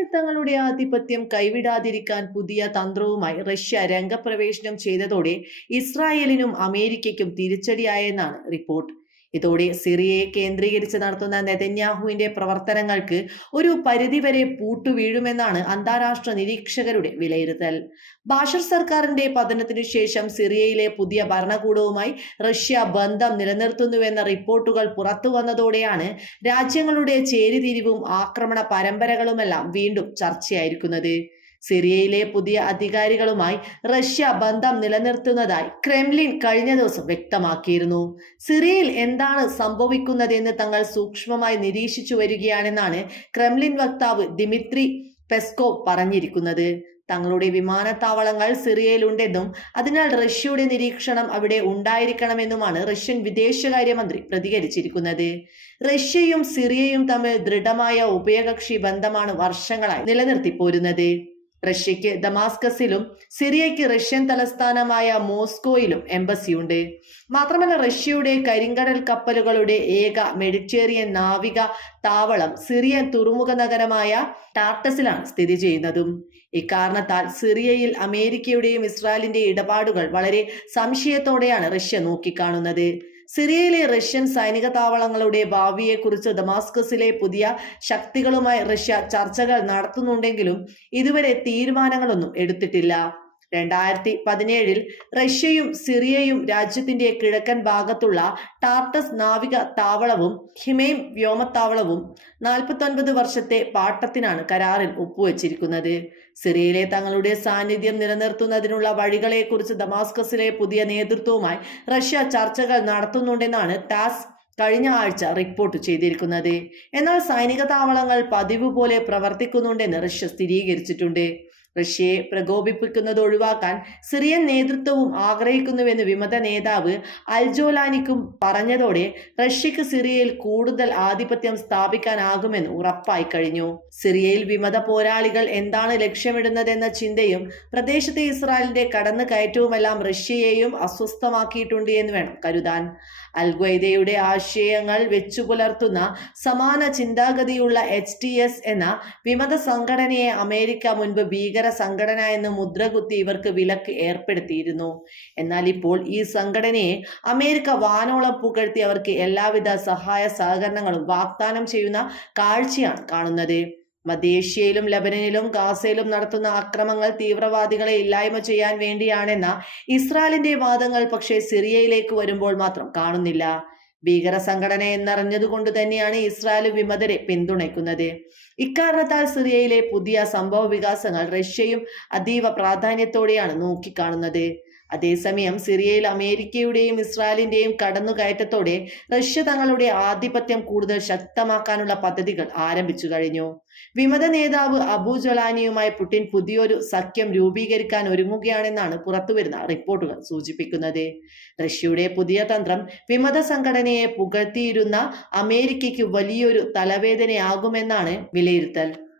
സിറിയയിൽ തങ്ങളുടെ ആധിപത്യം കൈവിടാതിരിക്കാൻ പുതിയ തന്ത്രവുമായി റഷ്യ രംഗപ്രവേശനം ചെയ്തതോടെ ഇസ്രായേലിനും അമേരിക്കയ്ക്കും തിരിച്ചടിയായെന്നാണ് റിപ്പോർട്ട്. ഇതോടെ സിറിയയെ കേന്ദ്രീകരിച്ച് നടത്തുന്ന നെതന്യാഹുവിന്റെ പ്രവർത്തനങ്ങൾക്ക് ഒരു പരിധിവരെ പൂട്ടുവീഴുമെന്നാണ് അന്താരാഷ്ട്ര നിരീക്ഷകരുടെ വിലയിരുത്തൽ. ബാഷർ സർക്കാരിന്റെ പതനത്തിനു ശേഷം സിറിയയിലെ പുതിയ ഭരണകൂടവുമായി റഷ്യ ബന്ധം നിലനിർത്തുന്നുവെന്ന റിപ്പോർട്ടുകൾ പുറത്തു വന്നതോടെയാണ് രാജ്യങ്ങളുടെ ചേരിതിരിവും ആക്രമണ പരമ്പരകളുമെല്ലാം വീണ്ടും ചർച്ചയായിരിക്കുന്നത്. സിറിയയിലെ പുതിയ അധികാരികളുമായി റഷ്യ ബന്ധം നിലനിർത്തുന്നതായി ക്രെംലിൻ കഴിഞ്ഞ ദിവസം വ്യക്തമാക്കിയിരുന്നു. സിറിയയിൽ എന്താണ് സംഭവിക്കുന്നതെന്ന് തങ്ങൾ സൂക്ഷ്മമായി നിരീക്ഷിച്ചു വരികയാണെന്നാണ് ക്രെംലിൻ വക്താവ് ദിമിത്രി പെസ്കോവ് പറഞ്ഞിരിക്കുന്നത്. തങ്ങളുടെ വിമാനത്താവളങ്ങൾ സിറിയയിലുണ്ടെന്നും അതിനാൽ റഷ്യയുടെ നിരീക്ഷണം അവിടെ ഉണ്ടായിരിക്കണമെന്നുമാണ് റഷ്യൻ വിദേശകാര്യമന്ത്രി പ്രതികരിച്ചിരിക്കുന്നത്. റഷ്യയും സിറിയയും തമ്മിൽ ദൃഢമായ ഉഭയകക്ഷി ബന്ധമാണ് വർഷങ്ങളായി നിലനിർത്തിപ്പോരുന്നത്. റഷ്യയ്ക്ക് ദമാസ്കസിലും സിറിയയ്ക്ക് റഷ്യൻ തലസ്ഥാനമായ മോസ്കോയിലും എംബസിയുണ്ട്. മാത്രമല്ല റഷ്യയുടെ കരിങ്കടൽ കപ്പലുകളുടെ ഏക മെഡിറ്റേറിയൻ നാവിക താവളം സിറിയൻ തുറമുഖ നഗരമായ ടാർട്ടസിലാണ് സ്ഥിതി ചെയ്യുന്നതും. ഇക്കാരണത്താൽ സിറിയയിൽ അമേരിക്കയുടെയും ഇസ്രായേലിന്റെയും ഇടപാടുകൾ വളരെ സംശയത്തോടെയാണ് റഷ്യ നോക്കിക്കാണുന്നത്. സിറിയയിലെ റഷ്യൻ സൈനിക താവളങ്ങളുടെ ഭാവിയെക്കുറിച്ച് ദമാസ്കസിലെ പുതിയ ശക്തികളുമായി റഷ്യ ചർച്ചകൾ നടത്തുന്നുണ്ടെങ്കിലും ഇതുവരെ തീരുമാനങ്ങളൊന്നും എടുത്തിട്ടില്ല. രണ്ടായിരത്തി പതിനേഴിൽ റഷ്യയും സിറിയയും രാജ്യത്തിന്റെ കിഴക്കൻ ഭാഗത്തുള്ള ടാർട്ടസ് നാവിക താവളവും ഹിമയും വ്യോമത്താവളവും നാൽപ്പത്തൊൻപത് വർഷത്തെ പാട്ടത്തിനാണ് കരാറിൽ ഒപ്പുവെച്ചിരിക്കുന്നത്. സിറിയയിലെ തങ്ങളുടെ സാന്നിധ്യം നിലനിർത്തുന്നതിനുള്ള വഴികളെക്കുറിച്ച് ദമാസ്കസിലെ പുതിയ നേതൃത്വവുമായി റഷ്യ ചർച്ചകൾ നടത്തുന്നുണ്ടെന്നാണ് ടാസ് കഴിഞ്ഞ ആഴ്ച റിപ്പോർട്ട് ചെയ്തിരിക്കുന്നത്. എന്നാൽ സൈനിക താവളങ്ങൾ പതിവ് പോലെ പ്രവർത്തിക്കുന്നുണ്ടെന്ന് റഷ്യ സ്ഥിരീകരിച്ചിട്ടുണ്ട്. റഷ്യയെ പ്രകോപിപ്പിക്കുന്നത് ഒഴിവാക്കാൻ സിറിയൻ നേതൃത്വവും ആഗ്രഹിക്കുന്നുവെന്ന് വിമത നേതാവ് അൽജോലാനിക്കും പറഞ്ഞതോടെ റഷ്യക്ക് സിറിയയിൽ കൂടുതൽ ആധിപത്യം സ്ഥാപിക്കാനാകുമെന്ന് ഉറപ്പായി കഴിഞ്ഞു. സിറിയയിൽ വിമത പോരാളികൾ എന്താണ് ലക്ഷ്യമിടുന്നതെന്ന ചിന്തയും പ്രദേശത്തെ ഇസ്രായേലിന്റെ കടന്നു കയറ്റവുമെല്ലാം റഷ്യയെയും അസ്വസ്ഥമാക്കിയിട്ടുണ്ട് എന്ന് വേണം കരുതാൻ. അൽഗ്വൈദയുടെ ആശയങ്ങൾ വെച്ചു പുലർത്തുന്ന സമാന ചിന്താഗതിയുള്ള എച്ച് ടി എസ് എന്ന വിമത സംഘടനയെ അമേരിക്ക മുൻപ് ഭീകര സംഘടന എന്ന് മുദ്രകുത്തി ഇവർക്ക് വിലക്ക് ഏർപ്പെടുത്തിയിരുന്നു. എന്നാൽ ഇപ്പോൾ ഈ സംഘടനയെ അമേരിക്ക വാനോളം പുകഴ്ത്തി അവർക്ക് എല്ലാവിധ സഹായ സഹകരണങ്ങളും വാഗ്ദാനം ചെയ്യുന്ന കാഴ്ചയാണ് കാണുന്നത്. മധ്യേഷ്യയിലും ലബനനിലും ഗാസയിലും നടത്തുന്ന അക്രമങ്ങൾ തീവ്രവാദികളെ ഇല്ലായ്മ ചെയ്യാൻ വേണ്ടിയാണെന്ന ഇസ്രായേലിന്റെ വാദങ്ങൾ പക്ഷേ സിറിയയിലേക്ക് വരുമ്പോൾ മാത്രം കാണുന്നില്ല. ഭീകര സംഘടന എന്നറിഞ്ഞതുകൊണ്ട് തന്നെയാണ് ഇസ്രായേൽ വിമതരെ പിന്തുണയ്ക്കുന്നത്. ഇക്കാരണത്താൽ സിറിയയിലെ പുതിയ സംഭവ വികാസങ്ങൾ റഷ്യയും അതീവ പ്രാധാന്യത്തോടെയാണ് നോക്കിക്കാണുന്നത്. അതേസമയം സിറിയയിൽ അമേരിക്കയുടെയും ഇസ്രായേലിന്റെയും കടന്നുകയറ്റത്തോടെ റഷ്യ തങ്ങളുടെ ആധിപത്യം കൂടുതൽ ശക്തമാക്കാനുള്ള പദ്ധതികൾ ആരംഭിച്ചു കഴിഞ്ഞു. വിമത നേതാവ് അബു ജൊലാനിയുമായി പുടിൻ പുതിയൊരു സഖ്യം രൂപീകരിക്കാൻ ഒരുങ്ങുകയാണെന്നാണ് പുറത്തുവരുന്ന റിപ്പോർട്ടുകൾ സൂചിപ്പിക്കുന്നത്. റഷ്യയുടെ പുതിയ തന്ത്രം വിമത സംഘടനയെ പുകഴ്ത്തിയിരുന്ന അമേരിക്കയ്ക്ക് വലിയൊരു തലവേദനയാകുമെന്നാണ് വിലയിരുത്തൽ.